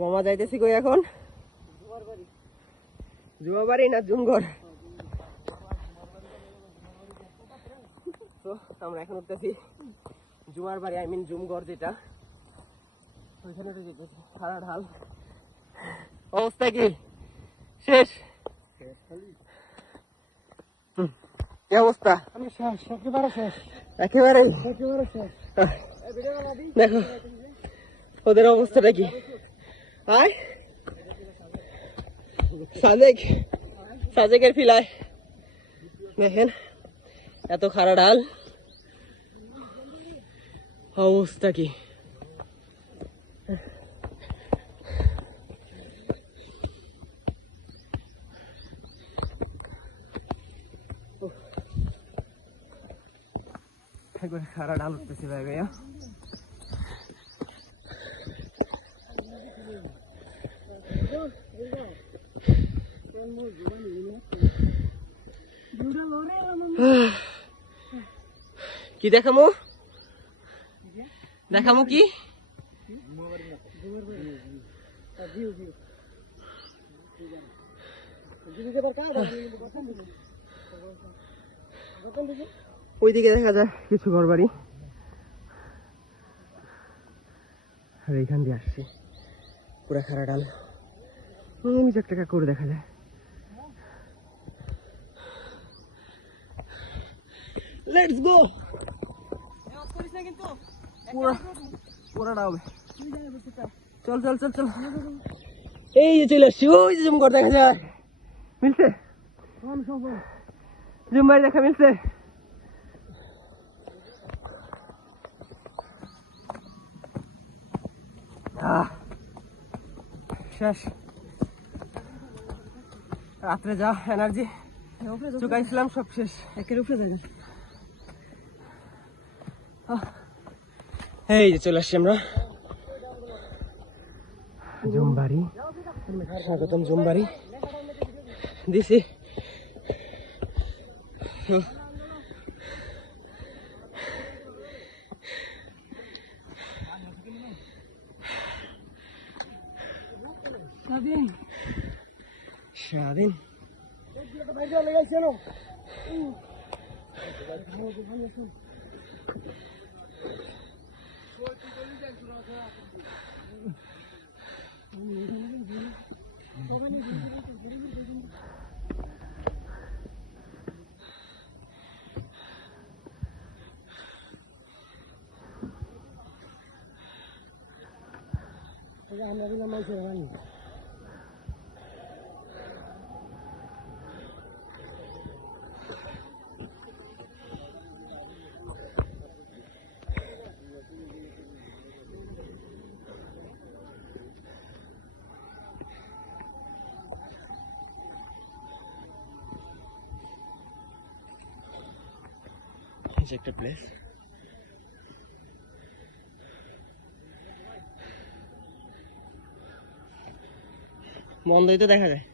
মামা যাইতেছি কই এখন? জুমাবাড়ি না জুমঘর? তো আমরা এখন উঠতেছি জুমার বাড়ি, জুমঘর যেটা, ওইখানে যেতেছি। সারা ঢাল অবস্থা কি শেষ? কি অবস্থা? একেবারে দেখো ওদের অবস্থাটা কি। আয় সাজেকের ফিলায় দেখেন এত খাড়া ঢাল, অবস্থা কি। একবার খাড়া ঢাল উঠতেছে ভাই ভাইয়া। কি দেখামু কি? ওইদিকে দেখা যায় কিছু ঘর বাড়ি, আর এইখান দিয়ে আসছি পুরা খাড়া ডাল। একটা করে দেখা যায়। Let's go. চল চল চল চল, এই যে চলে আসছি। ওই যে জুমঘর দেখা যায়, মিলছে জুমবাড়ি দেখা মিলছে। শেষ, রাত্রে যা এনার্জি চুকাইছিলাম সব শেষ। একের উপরে যায় না। এই যে চলে আসছি আমরা জুমবাড়ি। স্বাগতম জুমবাড়ি দিছি। স্বাধীন আমরা দিলাম মাইসের পানি। একটা প্লেস, মন দিতে দেখা যায়।